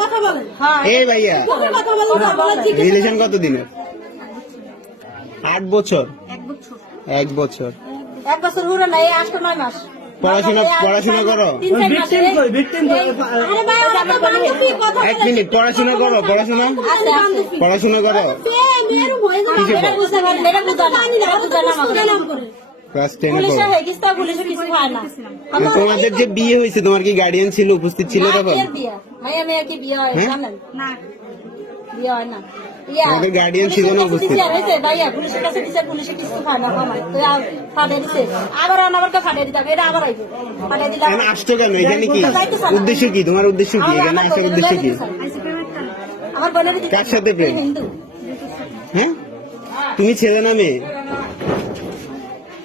কথা বলেন। হ্যাঁ এই ভাইয়া। রিলেশন কত দিনের আট বছর। এক বছর। এক বছর। এক বছর হলো না এই আট নয় মাস। পড়াশোনা পড়াশোনা করো। এক মিনিট পড়াশোনা করো পড়াশোনা? পড়াশোনা করো। তোমাদের যে বিয়ে হয়েছে তোমার কি গার্ডিয়ান ছিল উপস্থিত ছিল তখন? মেয়ে কি বিয়ে হয়? জানেন না বিয়ে হয় না আমাদের ছিল না কাছে উপস্থিত। বিচার হয়েছে, ভাইয়া, পুলিশের কাছে বিচার, পুলিশে কিছু না, মামাই। তো দিছে। আবার এটা আবার আইবে। এখানে কেন এখানে কি উদ্দেশ্য কি তোমার উদ্দেশ্য কি আমার- এখানে আমার আসার উদ্দেশ্য কি আমার বোনের কার সাথে প্রেম? হ্যাঁ তুমি ছেলে না মেয়ে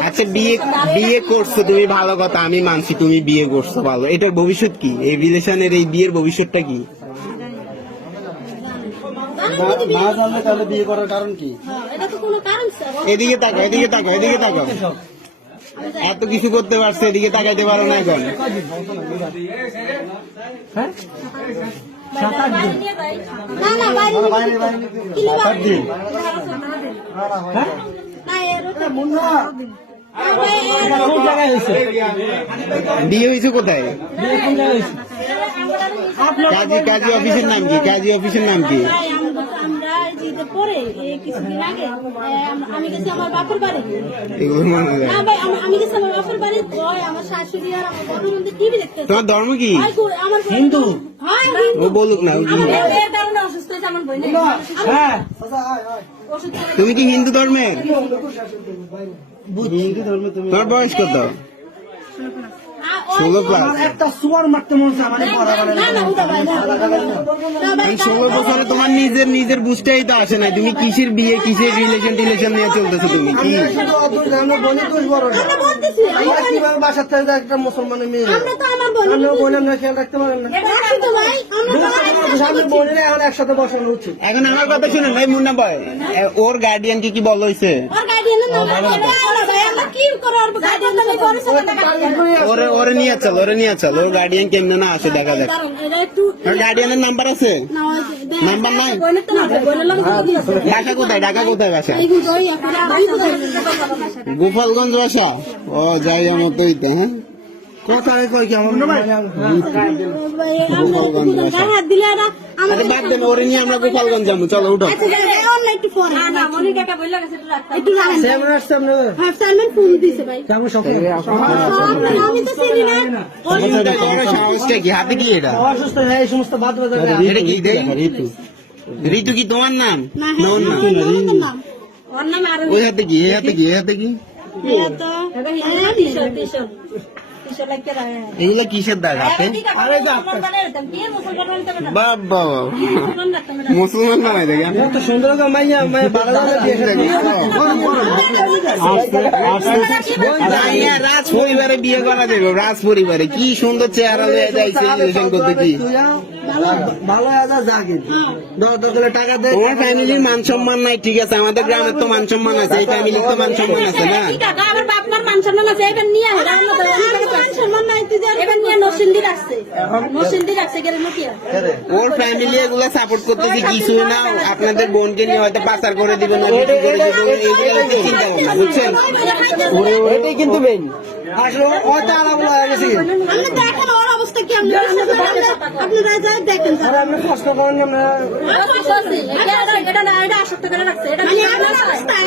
আচ্ছা বিয়ে বিয়ে করছ তুমি ভালো কথা আমি মানছি তুমি বিয়ে করছ ভালো। এটার ভবিষ্যৎ কি? এই রিলেশনের এই বিয়ের ভবিষ্যৎটা কি? না জানলে তাহলে বিয়ে করার কারণ কি? হ্যাঁ। এদিকে তাকাও এদিকে তাকাও এদিকে তাকাও। এত কিছু করতে পারছে এদিকে তাকাইতে পারো না এখন। যাই না, না, বাইরে। বিয়ে হয়েছে কোথায়? কাজী কাজী অফিসের নাম কি? কাজী অফিসের নাম কি ভাই, আমরা আমরা এই যে ঈদের পরে কিছুদিন আগে আমি গেছি আমার বাপের বাড়ি। এগুলো হয় না ভাই আমি- আমি গেছি আমার বাপের বাড়ি ওই আমার শাশুড়ি আর আমার বড় বোন টিভি দেখতেছে তোমার ধর্ম কি? আমার হিন্দু। হ্যাঁ ও বলুক না খেয়ে তুমি কি হিন্দু ধর্মের? হিন্দু ধর্মে তুমি তোমার বয়স কত? ষোলো প্লাস একটা সুয়ার মারতে মন না না না না, ষোলো বছরে তোমার নিজের নিজের বুঝতেই তো আসে নাই। তুমি কিসের বিয়ে কিসের রিলেশন টিলেশন নিয়ে চলতেছো তুমি? কি? না, না একটা মুসলমানের মেয়ে? আমরা তো আমার বোন আমরা বোন আমরা খেয়াল রাখতে পারেন না। একসাথে বসানো উচিত। এখন আমার কথা শুনুন ভাই মুন্না ভাই ওর গার্ডিয়ান কি কি বল হয়েছে ওর ওর নিয়ে চল ওরে নিয়ে চল। ওর গার্ডিয়ান কেমনে না আছে দেখা যাক। ওর গার্ডিয়ানের নাম্বার আছে? নাম্বার নাই? দিয়েছে। ঢাকা কোথায়? ঢাকা কোথায় বাসা। গোপালগঞ্জ বাসা? ও যাই আমার তো হ্যাঁ? কোথায় কই কি আমার ভাই, আমরা একটু দুজন গায়ে হাত দিলে আমাদের বাদ দেন ওরে নিয়ে আমরা গোপালগঞ্জ যাব। চলো উঠো। যাই, অন্য একটু ফোন না না মনিকাকে বললে গেছে একটু রাখতে একটু রাখেন। কেমন আসছে আপনাদের হ্যাঁ চেয়ারম্যান ফোন দিছে ভাই। কেমন সব আমি তো চিনি না। ওই কি? তোমার সাহসটা কি? হাতে কি এটা? অসুস্থ হয়ে এই সমস্ত বাদ এটা কি দেই? ঋতু। কি তোমার নাম? না না ওর হ্যাঁ নাম ওই হাতে কি এই হাতে কি এই হাতে এটা তো হ্যাঁ এগুলো কিসের দাগ হাতে বাবা মুসলমান বানাই দেখে। সুন্দর মাইয়া রাজ পরিবারে বিয়ে করা যাবে রাজ পরিবারে কি সুন্দর চেহারা হয়ে যাইছে করতে কি ভালো হাজার দশ দশ করে টাকা দেয় তোমার ফ্যামিলির মান সম্মান নাই ঠিক আছে। আমাদের গ্রামের তো মান সম্মান আছে এই ফ্যামিলির তো মান সম্মান আছে না? মান সম্মান আছে এবার নিয়ে আসে মান সম্মান নাই তুই এবার নিয়ে নসিন্দি রাখছে নসিন্দি রাখছে গেলে নটিয়া ওর ফ্যামিলি এগুলো সাপোর্ট করতেছে কিছু না আপনাদের বোনকে নিয়ে হয়তো পাচার করে দিবে না কিছু করে দিবে এইগুলো হচ্ছে চিন্তা ভাবনা বুঝছেন? এটাই কিন্তু মেইন আসলে হয়তো আলাপ হয়ে গেছে? আমরা তো এখন ওর অবস্থা অবস্থা কি আমরা আপনারা যা দেখেন আর আপনি কষ্ট করেন না, আমরা এটা না এটা আসক্ত করে রাখছে এটা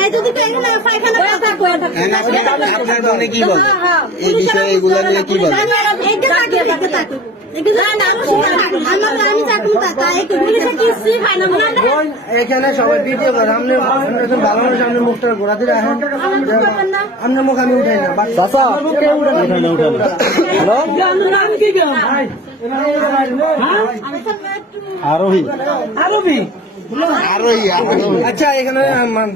এখানে পায়খানা থাকব হ্যাঁ, আপনি- আপনার বোনে কি বলে? এই বিষয়ে এগুলো নিয়ে কি বলে? আমি চাকরি তাই পুলিশে কি সি হয় না হয়? বোন, এখানে সবাই ভিডিও করে আপনি আপনি ভালো মানুষ আপনি মুখটা রাখেন আপনার মুখ আমি উঠাই না আরোই আরোই আচ্ছা এখানে মান